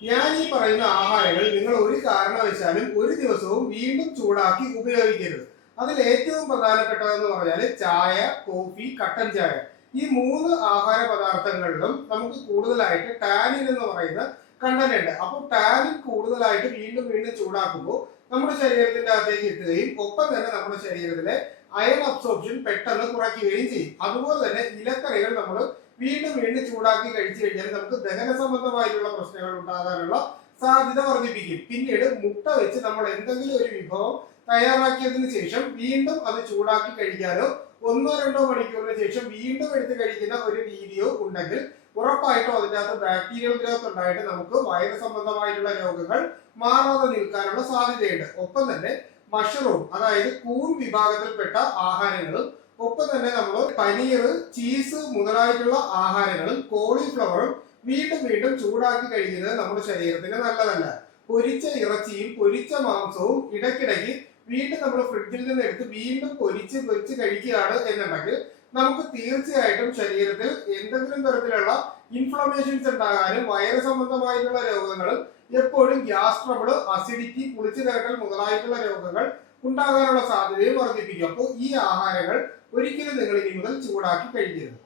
ഞാൻ ഈ പറയുന്ന ആഹാരങ്ങൾ നിങ്ങൾ ഒരു കാരണവശാലും ഒരു ദിവസവും വീണ്ടും ചൂടാക്കി ഉപയോഗിക്കരുത്. അതിൽ ഏറ്റവും പ്രധാനപ്പെട്ടതെന്ന് പറഞ്ഞാൽ ചായ, കോഫി, കട്ടൻ ചായ. ഈ മൂന്ന് ആഹാര പദാർത്ഥങ്ങളിലും നമുക്ക് കൂടുതലായിട്ട് ടാനിൻ എന്ന് പറയുന്ന കണ്ടന്റ് ഉണ്ട്. അപ്പോൾ ടാനിൻ കൂടുതലായിട്ട് വീണ്ടും വീണ്ടും ചൂടാക്കുമ്പോൾ നമ്മുടെ ശരീരത്തിന്റെ അകത്തേക്ക് എത്തുകയും ഒപ്പം തന്നെ നമ്മുടെ ശരീരത്തിലെ അയൺ അബ്സോർപ്ഷൻ പെട്ടെന്ന് കുറയ്ക്കുകയും ചെയ്യും. അതുപോലെ തന്നെ ഇലക്കറികൾ നമ്മൾ വീണ്ടും വീണ്ടും ചൂടാക്കി കഴിച്ചു കഴിഞ്ഞാൽ നമുക്ക് ദഹന സംബന്ധമായിട്ടുള്ള പ്രശ്നങ്ങൾ ഉണ്ടാകാനുള്ള സാധ്യത വർദ്ധിപ്പിക്കും. പിന്നീട് മുട്ട വെച്ച് നമ്മൾ എന്തെങ്കിലും ഒരു വിഭവം തയ്യാറാക്കിയതിനു ശേഷം വീണ്ടും അത് ചൂടാക്കി കഴിക്കാനോ 1-2 മണിക്കൂറിന് ശേഷം വീണ്ടും എടുത്ത് കഴിക്കുന്ന ഒരു രീതിയോ ഉണ്ടെങ്കിൽ ഉറപ്പായിട്ടും അതിൻ്റെ അകത്ത് ബാക്ടീരിയൽ ഗ്രോത്ത് ഉണ്ടായിട്ട് നമുക്ക് വയറ് സംബന്ധമായിട്ടുള്ള രോഗങ്ങൾ മാറാതെ നിൽക്കാനുള്ള സാധ്യതയുണ്ട്. ഒപ്പം തന്നെ മഷ്റൂം, അതായത് കൂൺ വിഭാഗത്തിൽപ്പെട്ട ആഹാരങ്ങളും ഒപ്പം തന്നെ നമ്മൾ പനീർ, ചീസ് മുതലായിട്ടുള്ള ആഹാരങ്ങളും കോളിഫ്ലവറും വീണ്ടും വീണ്ടും ചൂടാക്കി കഴിക്കുന്നത് നമ്മുടെ ശരീരത്തിന് നല്ലതല്ല. പൊരിച്ച ഇറച്ചിയും പൊരിച്ച മാംസവും ഇടയ്ക്കിടയ്ക്ക് വീണ്ടും നമ്മൾ ഫ്രിഡ്ജിൽ നിന്ന് എടുത്ത് വീണ്ടും പൊരിച്ച് കഴിക്കുകയാണ് എന്നുണ്ടെങ്കിൽ നമുക്ക് തീർച്ചയായിട്ടും ശരീരത്തിൽ എന്തെങ്കിലും തരത്തിലുള്ള ഇൻഫ്ലമേഷൻസ് ഉണ്ടാകാനും വയറ് സംബന്ധമായിട്ടുള്ള രോഗങ്ങളും എപ്പോഴും ഗ്യാസ് ട്രബിൾ, അസിഡിറ്റി, പുളിച്ചു കയറൽ മുതലായിട്ടുള്ള രോഗങ്ങൾ ഉണ്ടാകാനുള്ള സാധ്യതയും വർദ്ധിപ്പിക്കും. അപ്പോൾ ഈ ആഹാരങ്ങൾ ഒരിക്കലും നിങ്ങൾ ഇനി മുതൽ ചൂടാക്കി കഴിക്കരുത്.